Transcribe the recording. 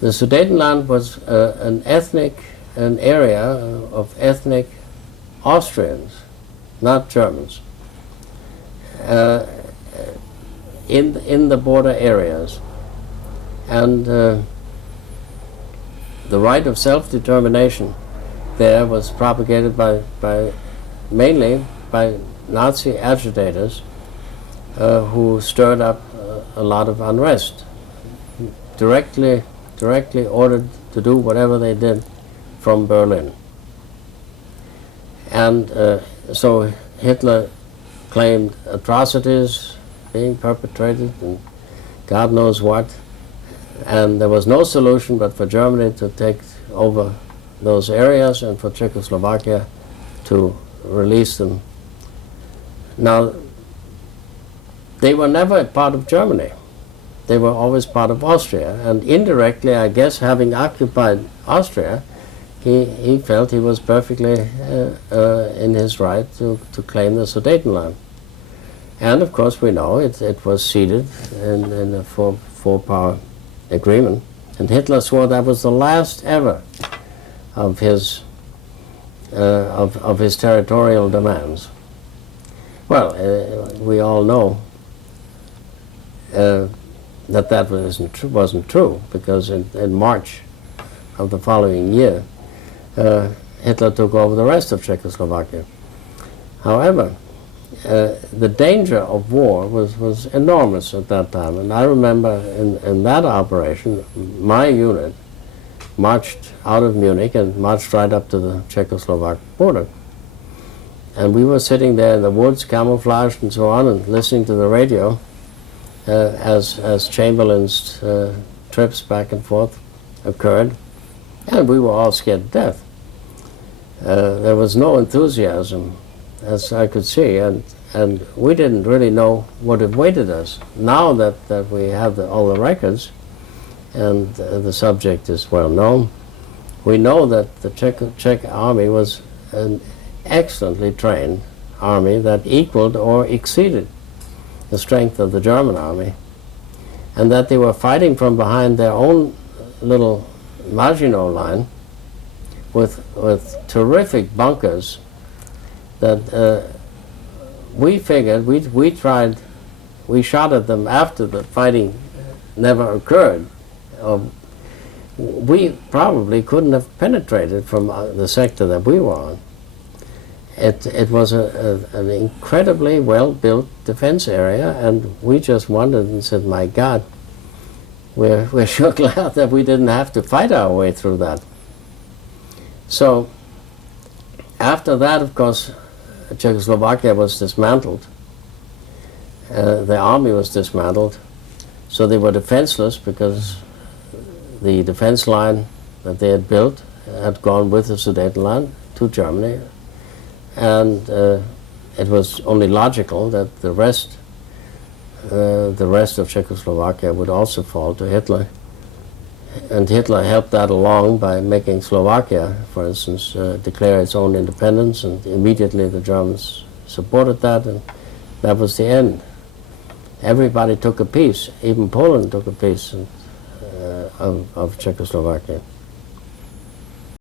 The Sudetenland was an area of ethnic Austrians, not Germans, in the border areas. And the right of self-determination there was propagated mainly by Nazi agitators who stirred up a lot of unrest, directly ordered to do whatever they did from Berlin. And so Hitler claimed atrocities being perpetrated and God knows what, and there was no solution but for Germany to take over those areas and for Czechoslovakia to release them. Now, they were never part of Germany. They were always part of Austria, and indirectly, I guess, having occupied Austria, he felt he was perfectly in his right to claim the Sudetenland. And of course we know it was ceded in a four-power agreement, and Hitler swore that was the last ever of his territorial demands. Well, we all know that wasn't true, because in March of the following year, Hitler took over the rest of Czechoslovakia. However, the danger of war was enormous at that time, and I remember in that operation, my unit marched out of Munich and marched right up to the Czechoslovak border. And we were sitting there in the woods, camouflaged and so on, and listening to the radio as Chamberlain's trips back and forth occurred, and we were all scared to death. There was no enthusiasm, as I could see, and we didn't really know what awaited us. Now that we have all the records, and the subject is well known, we know that the Czech army was an excellently trained army that equaled or exceeded the strength of the German army, and that they were fighting from behind their own little Maginot Line with terrific bunkers that we figured, we shot at them after the fighting never occurred. We probably couldn't have penetrated from the sector that we were on. It was an incredibly well-built defense area, and we just wondered and said, my God, we're sure glad that we didn't have to fight our way through that. So after that, of course, Czechoslovakia was dismantled. The army was dismantled, so they were defenseless because the defense line that they had built had gone with the Sudetenland to Germany, and it was only logical that the rest of Czechoslovakia would also fall to Hitler. And Hitler helped that along by making Slovakia, for instance, declare its own independence, and immediately the Germans supported that, and that was the end. Everybody took a piece, even Poland took a piece of Czechoslovakia.